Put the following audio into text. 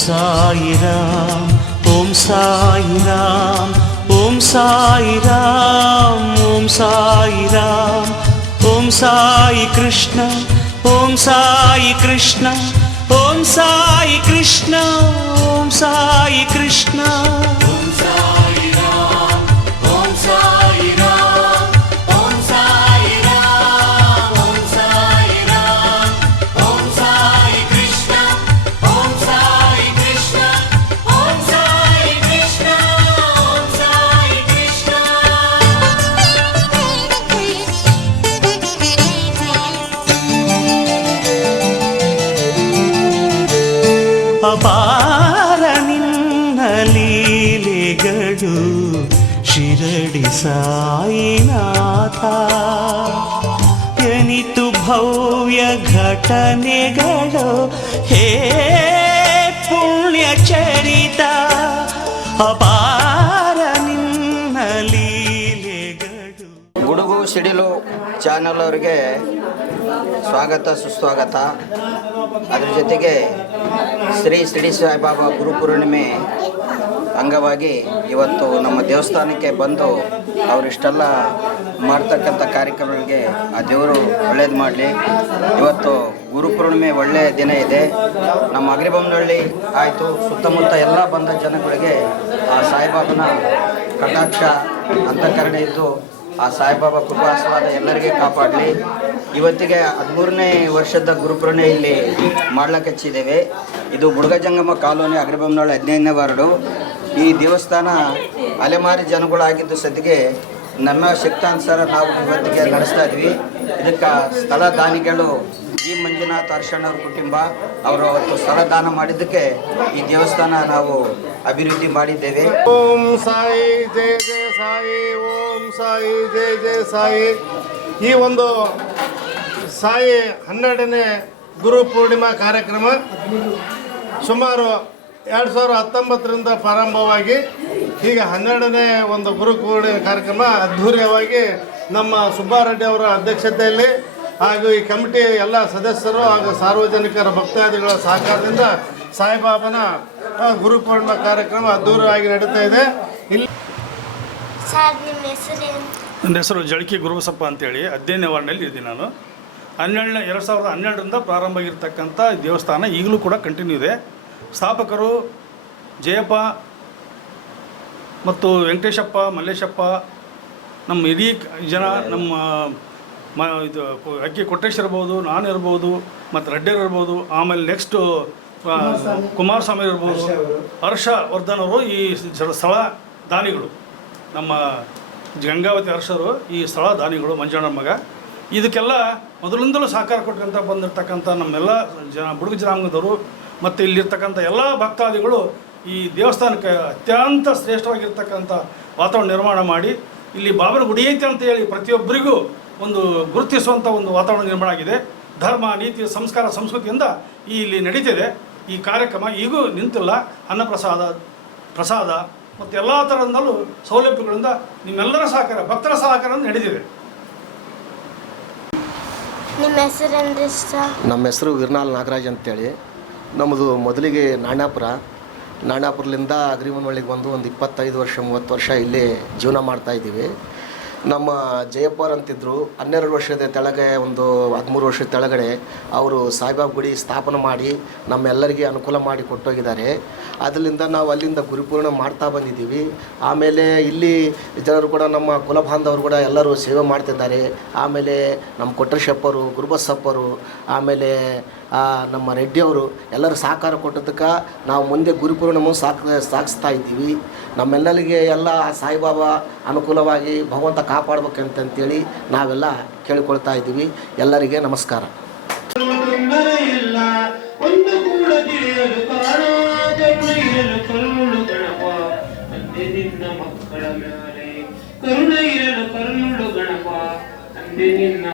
ಸಾಯಿರಾಮ್ ಓಂ ಸಾಯಿರಾಮ್ ಓಂ ಸಾಯಿರಾಮ್ ಓಂ ಸಾಯಿರಾಮ್ ಓಂ ಸಾಯಿ ಕೃಷ್ಣ ಓಂ ಸಾಯಿ ಕೃಷ್ಣ ಓಂ ಸಾಯಿ ಕೃಷ್ಣ ಅಪಾರ ನಿನ್ನ ಲೀಲೆಗಳು ಶಿರಡಿ ಸಾಯಿನಾಥ. ಎನಿತು ಭವ್ಯ ಘಟನೆಗಳು, ಹೇ ಪುಣ್ಯ ಚರಿತ ಅಪಾರ ನಿನ್ನ ಲೀಲೆಗಳು. ಗುಡುಗು ಸಿಡಿಲು ಚಾನಲ್ ಅವರಿಗೆ ಸ್ವಾಗತ, ಸುಸ್ವಾಗತ. ಅದ್ರ ಜೊತೆಗೆ ಶ್ರೀ ಶ್ರೀ ಸಾಯಿಬಾಬಾ ಗುರುಪೂರ್ಣಿಮೆ ಅಂಗವಾಗಿ ಇವತ್ತು ನಮ್ಮ ದೇವಸ್ಥಾನಕ್ಕೆ ಬಂದು ಅವರಿಷ್ಟೆಲ್ಲ ಮಾಡ್ತಕ್ಕಂಥ ಕಾರ್ಯಕ್ರಮಗಳಿಗೆ ಆ ದೇವರು ಒಳ್ಳೇದು ಮಾಡಲಿ. ಇವತ್ತು ಗುರುಪೂರ್ಣಿಮೆ ಒಳ್ಳೆಯ ದಿನ ಇದೆ. ನಮ್ಮ ಅಗ್ರಿಬೊಮ್ಮನಹಳ್ಳಿ ಆಯಿತು. ಸುತ್ತಮುತ್ತ ಎಲ್ಲ ಬಂದ ಜನಗಳಿಗೆ ಆ ಸಾಯಿಬಾಬನ ಕಟಾಕ್ಷ, ಅಂತಃಕರಣೆ ಇದ್ದು ಆ ಸಾಯಿಬಾಬಾ ಕೃಪಾಸ್ವಾದ ಎಲ್ಲರಿಗೆ ಕಾಪಾಡಲಿ. ಇವತ್ತಿಗೆ ಹದಿಮೂರನೇ ವರ್ಷದ ಗುರುಪುರಣೆ ಇಲ್ಲಿ ಮಾಡ್ಲಕ್ಕೆ ಹಚ್ಚಿದ್ದೇವೆ. ಇದು ಬುಡಗಜಂಗಮ ಕಾಲೋನಿ, ಅಗ್ರಬೊಮ್ಮನಹಳ್ಳಿ ಹದಿನೈದನೇ ವಾರ್ಡು. ಈ ದೇವಸ್ಥಾನ ಅಲೆಮಾರಿ ಜನಗಳಾಗಿದ್ದು ಸದ್ಯಗೆ ನಮ್ಮ ಶಕ್ತಾನುಸಾರ ನಾವು ಇವತ್ತಿಗೆ ನಡೆಸ್ತಾ ಇದ್ವಿ ಇದಕ್ಕೆ ಸ್ಥಳ ದಾನಿಗಳು ಜಿ. ಮಂಜುನಾಥ್ ಹರ್ಷಣ್ಣವ್ರ ಕುಟುಂಬ, ಅವರು ಅವತ್ತು ಸ್ಥಳ ದಾನ ಮಾಡಿದ್ದಕ್ಕೆ ಈ ದೇವಸ್ಥಾನ ನಾವು ಅಭಿವೃದ್ಧಿ ಮಾಡಿದ್ದೇವೆ. ಓಂ ಸಾಯಿ ಜಯ ಜಯ ಸಾಯಿ, ಓಂ ಸಾಯಿ ಜಯ ಜಯ ಸಾಯಿ. ಈ ಒಂದು ಸಾಯಿ ಹನ್ನೆರಡನೇ ಗುರು ಪೂರ್ಣಿಮಾ ಕಾರ್ಯಕ್ರಮ ಸುಮಾರು ಎರಡು ಸಾವಿರ ಹತ್ತೊಂಬತ್ತರಿಂದ ಪ್ರಾರಂಭವಾಗಿ ಈಗ ಹನ್ನೆರಡನೇ ಒಂದು ಗುರು ಪೂರ್ಣಿಮೆ ಕಾರ್ಯಕ್ರಮ ಅದ್ಧೂರಿಯವಾಗಿ ನಮ್ಮ ಸುಬ್ಬಾರೆಡ್ಡಿ ಅವರ ಅಧ್ಯಕ್ಷತೆಯಲ್ಲಿ ಹಾಗೂ ಈ ಕಮಿಟಿ ಎಲ್ಲ ಸದಸ್ಯರು ಹಾಗೂ ಸಾರ್ವಜನಿಕರ ಭಕ್ತಾದಿಗಳ ಸಹಕಾರದಿಂದ ಸಾಯಿಬಾಬನ ಗುರು ಪೂರ್ಣಿಮಾ ಕಾರ್ಯಕ್ರಮ ಅದ್ಧೂರಿಯಾಗಿ ನಡೀತಾ ಇದೆ. ಇಲ್ಲಿ ಸರ್ ನಿಮ್ಮ ಹೆಸರೇನು? ನನ್ನ ಹೆಸರು ಜಳಕಿ ಗುರುಬಸಪ್ಪ ಅಂತೇಳಿ. ಅಧ್ಯಯನ ವಾರ್ಡ್ನಲ್ಲಿ ಇದ್ದೀನಿ ನಾನು. ಹನ್ನೆರಡನೇ ಎರಡು ಸಾವಿರದ ಹನ್ನೆರಡರಿಂದ ಪ್ರಾರಂಭ ಆಗಿರ್ತಕ್ಕಂಥ ದೇವಸ್ಥಾನ ಈಗಲೂ ಕೂಡ ಕಂಟಿನ್ಯೂ ಇದೆ. ಸ್ಥಾಪಕರು ಜಯಪ್ಪ ಮತ್ತು ವೆಂಕಟೇಶಪ್ಪ ಮಲ್ಲೇಶಪ್ಪ ನಮ್ಮ ಹಿರಿಯ ಜನ ನಮ್ಮ ಮ ಇದು ಅಕ್ಕಿ ಕೊಟ್ಟೇಶ್ ಇರ್ಬೋದು ನಾನು ಇರ್ಬೋದು ಮತ್ತು ರೆಡ್ಡಿಯರ್ ಇರ್ಬೋದು ಆಮೇಲೆ ನೆಕ್ಸ್ಟು ಕುಮಾರಸ್ವಾಮಿ. ಇರ್ಬೋದು ಹರ್ಷ ವರ್ಧನ್ ಅವರು ಈ ಸ್ಥಳ ದಾನಿಗಳು. ನಮ್ಮ ಗಂಗಾವತಿ ಹರ್ಷರು ಈ ಸ್ಥಳ ದಾನಿಗಳು ಮಂಜಣ್ಣ ಮಗ. ಇದಕ್ಕೆಲ್ಲ ಮೊದಲಿಂದಲೂ ಸಹಕಾರ ಕೊಟ್ಕೊಂತ ಬಂದಿರತಕ್ಕಂಥ ನಮ್ಮೆಲ್ಲ ಜನ, ಬುಡುಗ ಜನಾಂಗದವರು ಮತ್ತು ಇಲ್ಲಿರ್ತಕ್ಕಂಥ ಎಲ್ಲ ಭಕ್ತಾದಿಗಳು ಈ ದೇವಸ್ಥಾನಕ್ಕೆ ಅತ್ಯಂತ ಶ್ರೇಷ್ಠವಾಗಿರ್ತಕ್ಕಂಥ ವಾತಾವರಣ ನಿರ್ಮಾಣ ಮಾಡಿ, ಇಲ್ಲಿ ಬಾಬನ ಗುಡಿ ಐತೆ ಅಂತ ಹೇಳಿ ಪ್ರತಿಯೊಬ್ಬರಿಗೂ ಒಂದು ಗುರುತಿಸುವಂಥ ಒಂದು ವಾತಾವರಣ ನಿರ್ಮಾಣ ಆಗಿದೆ. ಧರ್ಮ, ನೀತಿ, ಸಂಸ್ಕಾರ, ಸಂಸ್ಕೃತಿಯಿಂದ ಈ ಇಲ್ಲಿ ನಡೀತಿದೆ. ಈ ಕಾರ್ಯಕ್ರಮ ಈಗೂ ನಿಂತಿಲ್ಲ. ಅನ್ನಪ್ರಸಾದ, ಪ್ರಸಾದ ಮತ್ತು ಎಲ್ಲ ಥರದಿಂದಲೂ ಸೌಲಭ್ಯಗಳಿಂದ ನಿಮ್ಮೆಲ್ಲರ ಸಹಕಾರ, ಭಕ್ತರ ಸಹಕಾರ ನಡೆದಿದೆ ನಿಮ್ಮ ನಮ್ಮ ಹೆಸರು ವಿರ್ನಾಲ್ ನಾಗರಾಜ್ ಅಂತೇಳಿ. ನಮ್ಮದು ಮೊದಲಿಗೆ ನಾಣ್ಯಾಪುರ. ಅಗ್ರಿಮನ್ ಅಗ್ರಿಮನಹಳ್ಳಿಗೆ ಬಂದು ಒಂದು ಇಪ್ಪತ್ತೈದು ವರ್ಷ, ಮೂವತ್ತು ವರ್ಷ ಇಲ್ಲೇ ಜೀವನ ಮಾಡ್ತಾ ಇದ್ದೀವಿ. ನಮ್ಮ ಜಯಪ್ಪರ್ ಅಂತಿದ್ರು, ಹನ್ನೆರಡು ವರ್ಷದ ತೆಳಗೆ, ಒಂದು ಹದಿಮೂರು ವರ್ಷದ ತೆಳಗಡೆ ಅವರು ಸಾಯಿಬಾಬ ಗುಡಿ ಸ್ಥಾಪನೆ ಮಾಡಿ ನಮ್ಮೆಲ್ಲರಿಗೆ ಅನುಕೂಲ ಮಾಡಿ ಕೊಟ್ಟೋಗಿದ್ದಾರೆ. ಅದರಿಂದ ನಾವು ಅಲ್ಲಿಂದ ಗುರುಪೂರ್ಣ ಮಾಡ್ತಾ ಬಂದಿದ್ದೀವಿ. ಆಮೇಲೆ ಇಲ್ಲಿ ಜನರು ಕೂಡ ನಮ್ಮ ಕುಲ ಬಾಂಧವರು ಕೂಡ ಎಲ್ಲರೂ ಸೇವೆ ಮಾಡ್ತಿದ್ದಾರೆ. ಆಮೇಲೆ ನಮ್ಮ ಕೊಟ್ರಶಪ್ಪರು, ಗುರುಬಸಪ್ಪರು, ಆಮೇಲೆ ನಮ್ಮ ರೆಡ್ಡಿಯವರು ಎಲ್ಲರೂ ಸಹಕಾರ ಕೊಟ್ಟದಕ್ಕೆ ನಾವು ಮುಂದೆ ಗುರುಪೂರ್ಣಿಮೆ ಸಾಕ್, ಸಾಗಿಸ್ತಾ ಇದ್ದೀವಿ. ನಮ್ಮೆಲ್ಲರಿಗೆ ಎಲ್ಲ ಸಾಯಿಬಾಬಾ ಅನುಕೂಲವಾಗಿ ಭಗವಂತ ಕಾಪಾಡ್ಬೇಕಂತಂತೇಳಿ ನಾವೆಲ್ಲ ಕೇಳಿಕೊಳ್ತಾ ಇದ್ದೀವಿ. ಎಲ್ಲರಿಗೆ ನಮಸ್ಕಾರ. ಕರುಣ ಇರಲು ಕರುಣುಡು ಗಣಪ. ತಂದೆ ನಿನ್ನ